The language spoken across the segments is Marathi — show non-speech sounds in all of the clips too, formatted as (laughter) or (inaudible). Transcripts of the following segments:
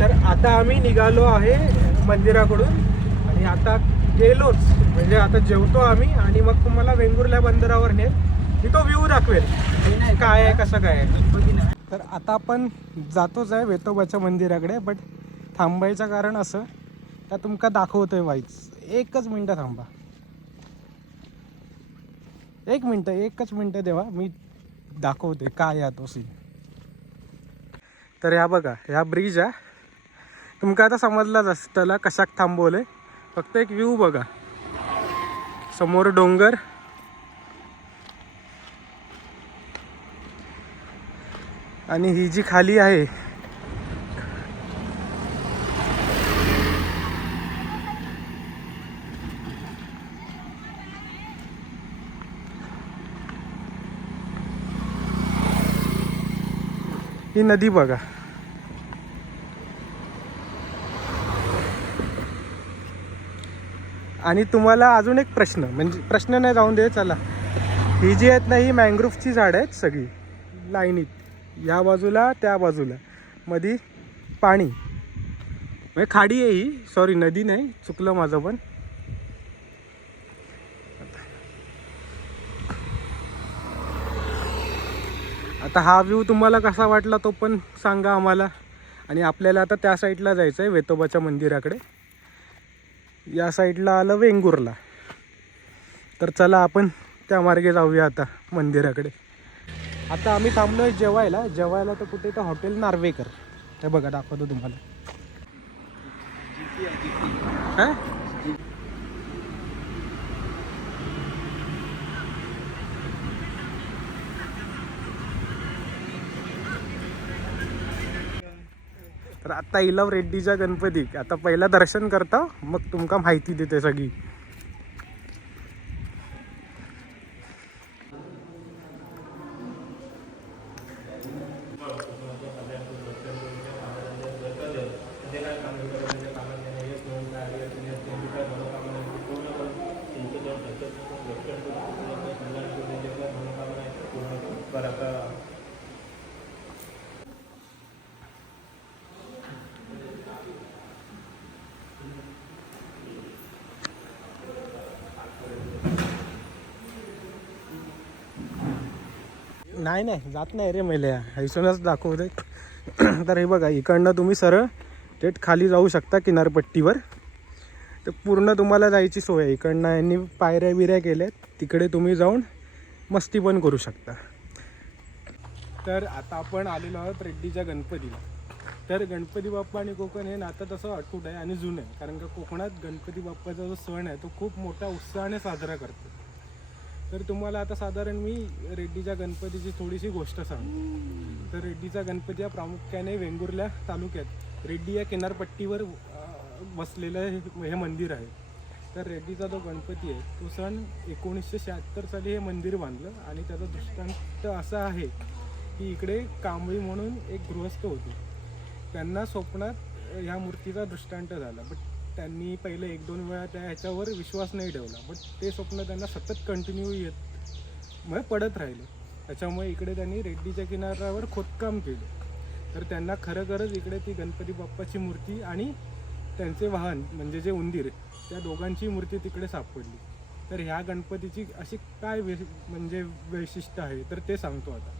तर आता आम्ही निघालो आहे मंदिराकडून आणि आता गेलोच. म्हणजे आता जेवतो आम्ही आणि मग तुम्हाला वेंगुर्ल्या बंदरावर नेल की तो व्ह्यू दाखवेल. काय आहे कसं काय आहे. तर आता आपण जातोच आहे वेतोबाच्या मंदिराकडे बट थांबायचं कारण असं का तुमका दाखवतोय वाईच एकच मिनटं थांबा. एक मिनटं एकच मिनटं देवा मी दाखवते काय या तो सीन तर ह्या बघा ह्या ब्रिज आहे. तुमका आता समजलाच असताना कशाक थांबवलंय. फक्त एक व्ह्यू बघा. समोर डोंगर. आणि ही जी खाली आहे. ही नदी बघा. आणि तुम्हाला अजून एक प्रश्न म्हणजे प्रश्न नाही जाऊन दे चला. ही जी आहेत ना ही मँग्रोव्हची झाडं आहेत सगळी लाईनीत. या बाजूला त्या बाजूला. मधी पाणी. म्हणजे खाडी आहे ही. सॉरी नदी नाही. चुकलं माझं पण. आता हा व्ह्यू तुम्हाला कसा वाटला तो पण सांगा आम्हाला. आणि आपल्याला आता त्या साईडला जायचं आहे वेतोबाच्या मंदिराकडे. या साईडला आलं वेंगुर्ला. तर चला आपण त्या मार्गे जाऊया आता मंदिराकडे. आता आम्ही थांबलोय जेवायला. जेवायला तर कुठे तर हॉटेल नार्वेकर. हे बघा दाखवतो तुम्हाला. हा? तर आता इलव रेड्डीच्या गणपतीक आता पहिला दर्शन करता मग तुमका माहिती देते सगळी. नाही नाही. जात नाही रे मेल्या हैसूनच दाखवते (clears throat) तर हे बघा इकडनं तुम्ही सरळ थेट खाली जाऊ शकता किनारपट्टीवर. तर पूर्ण तुम्हाला जायची सोय आहे. इकडनं यांनी पायऱ्या बिऱ्या केल्या तिकडे तुम्ही जाऊन मस्ती पण करू शकता. तर आता आपण आलेलो आहोत रेड्डीच्या गणपतीला. तर गणपती बाप्पा आणि कोकण हे नातं तसं अटूट आहे आणि जुनं आहे. कारण का कोकणात गणपती बाप्पाचा जो सण आहे तो खूप मोठ्या उत्साहाने साजरा करतो तर तुम्हाला आता साधारण मी रेड्डीच्या गणपतीची थोडीशी गोष्ट सांगतो. तर रेड्डीचा गणपती हा प्रामुख्याने वेंगुर्ल्या तालुक्यात रेड्डी या किनारपट्टीवर वसलेलं बसलेलं हे हे मंदिर आहे. तर रेड्डीचा जो गणपती आहे तो सण एकोणीसशे शहात्तर साली हे मंदिर बांधलं आणि त्याचा दृष्टांत असा आहे की इकडे कांबळी म्हणून एक गृहस्थ होते. त्यांना स्वप्नात ह्या मूर्तीचा दृष्टांत झाला. बट त्यांनी पहिले एक दोन वेळा त्या ह्याच्यावर विश्वास नाही ठेवला. बट ते स्वप्न त्यांना सतत कंटिन्यू येत मग पडत राहिले. त्याच्यामुळे इकडे त्यांनी रेड्डीच्या किनाऱ्यावर खोदकाम केलं. तर त्यांना खरोखरच इकडे ती गणपती बाप्पाची मूर्ती आणि त्यांचे वाहन म्हणजे जे उंदीर त्या दोघांची मूर्ती तिकडे सापडली. तर ह्या गणपतीची अशी काय वे म्हणजे वैशिष्ट्य आहे तर ते सांगतो आता.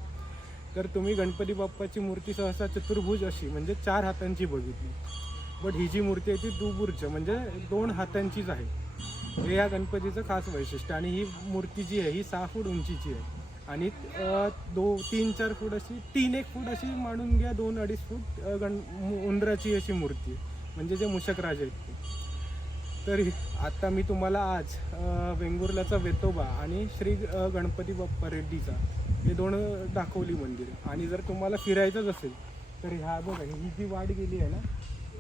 तर तुम्ही गणपती बाप्पाची मूर्ती सहसा चतुर्भुज अशी म्हणजे चार हातांची बघितली. बट ही जी मूर्ती आहे ती दुबुर्ज म्हणजे दोन हातांचीच आहे. हे या गणपतीचं खास वैशिष्ट्य आणि ही मूर्ती जी आहे ही सहा फूट उंचीची आहे. आणि दो तीन चार फूट अशी तीन एक फूट अशी मांडून घ्या दोन अडीच फूट गण मु- उंदराची अशी मूर्ती आहे. म्हणजे जे मुशकराज आहेत ते. तर आत्ता मी तुम्हाला आज वेंगुर्ल्याचा वेतोबा आणि श्री गणपती बाप्पा रेड्डीचा हे दोन दाखवली मंदिरं. आणि जर तुम्हाला फिरायचंच असेल तर ह्या बघा ही जी वाट गेली आहे ना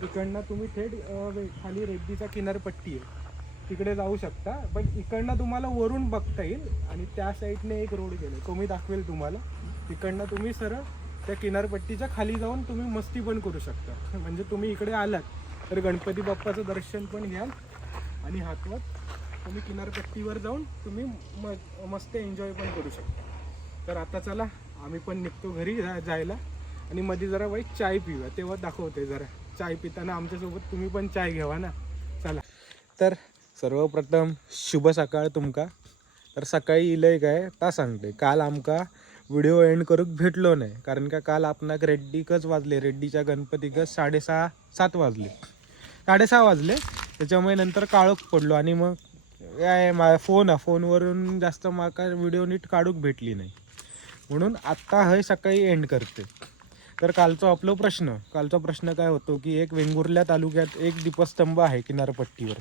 इकडनं तुम्ही थेट वे- खाली रेड्डीचा किनारपट्टी आहे. तिकडे जाऊ शकता पण इकडनं तुम्हाला वरून बघता येईल आणि त्या साईडने एक रोड गेले तो मी दाखवेल तुम्हाला. तिकडनं तुम्ही सरळ त्या किनारपट्टीच्या खाली जाऊन तुम्ही मस्ती पण करू शकता. म्हणजे तुम्ही इकडे आलात तर गणपती बाप्पाचं दर्शन पण घ्याल आणि हातवत तुम्ही किनारपट्टीवर जाऊन तुम्ही म मस्त एन्जॉय पण करू शकता. तर आता चला आम्ही पण निघतो घरी जा- जायला आणि मध्ये जरा वाईट चाय पिऊया. तेव्हा दाखवते जरा. चाय पिताना आमच्यासोबत तुम्ही पण चाय घ्यावा ना. चला. तर सर्वप्रथम शुभ सकाळ तुमका. तर सकाळी इलंय काय? ता सांगते. काल आमका व्हिडिओ एंड करूक भेटलो नाही. कारण का काल आपणाक रेड्डीकच वाजले. रेड्डीच्या गणपतीकच साडेसहा सात वाजले. साडेसहा वाजले. त्याच्यामुळे नंतर काळोख पडलो. आणि मग काय मा फोन हा फोनवरून जास्त माका व्हिडिओ नीट काढूक भेटली नाही. म्हणून आत्ता हय सकाळी एंड करते. तर कालचा आपला प्रश्न कालचा प्रश्न काय होतो की एक वेंगुर्ल्या तालुक्यात एक दीपस्तंभ आहे किनारपट्टीवर.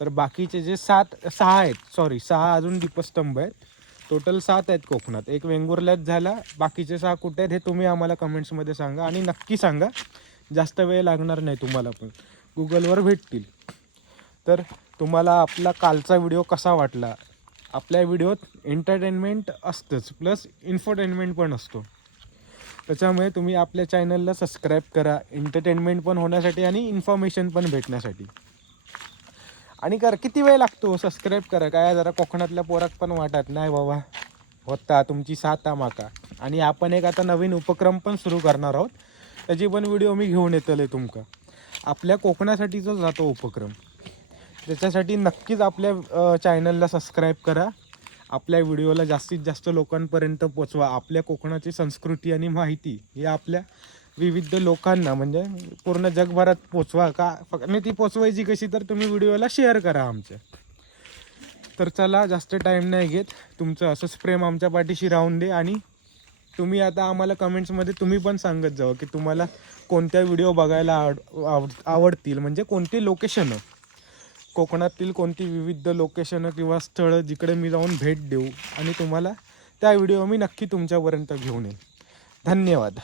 तर बाकीचे जे सात सहा आहेत सॉरी सहा अजून दीपस्तंभ आहेत. टोटल सात आहेत कोकणात. एक वेंगुर्ल्यात झाला बाकीचे सहा कुठे आहेत हे तुम्ही आम्हाला कमेंट्समध्ये सांगा आणि नक्की सांगा. जास्त वेळ लागणार नाही तुम्हाला पण. गुगलवर भेटतील. तर तुम्हाला आपला कालचा व्हिडिओ कसा वाटला? आपल्या व्हिडिओत एंटरटेनमेंट असतंच प्लस इन्फोटेनमेंट पण असतो. त्याच्यामुळे तुम्ही आपल्या चॅनलला सबस्क्राईब करा. एंटरटेनमेंट पण होण्यासाठी आणि इन्फॉर्मेशन पण भेटण्यासाठी. आणि कर किती वेळ लागतो? सबस्क्राईब करा. काय जरा कोकणातल्या पोरात पण वाटत. नाही बाबा. होता. तुमची साता माका आणि आपण एक आता नवीन उपक्रम पण सुरू करणार आहोत. त्याची पण व्हिडिओ मी घेऊन येतले तुमका. आपल्या कोकणासाठीचा जातो उपक्रम. त्याच्यासाठी नक्कीच आपल्या चॅनलला सबस्क्राईब करा. आपल्या व्हिडिओला जास्तीत जास्त लोकांपर्यंत पोचवा. आपल्या कोकणाची संस्कृती आणि माहिती ही आपल्या विविध लोकांना म्हणजे पूर्ण जगभरात पोचवा का? फक्त आणि ती पोचवायची कशी तर तुम्ही व्हिडिओला शेअर करा आमच्या. तर चला जास्त टाईम नाही घेत. तुमचं असंच प्रेम आमच्या पाठीशी राहून दे आणि तुम्ही आता आम्हाला कमेंट्समध्ये तुम्ही पण सांगत जावं की तुम्हाला कोणत्या व्हिडिओ बघायला आवड आवडतील म्हणजे कोणती लोकेशनं कोकणातील कोणती विविध लोकेशनं किंवा स्थळं जिकडे मी जाऊन भेट देऊ आणि तुम्हाला त्या व्हिडिओ मी नक्की तुमच्यापर्यंत घेऊन येईन. धन्यवाद.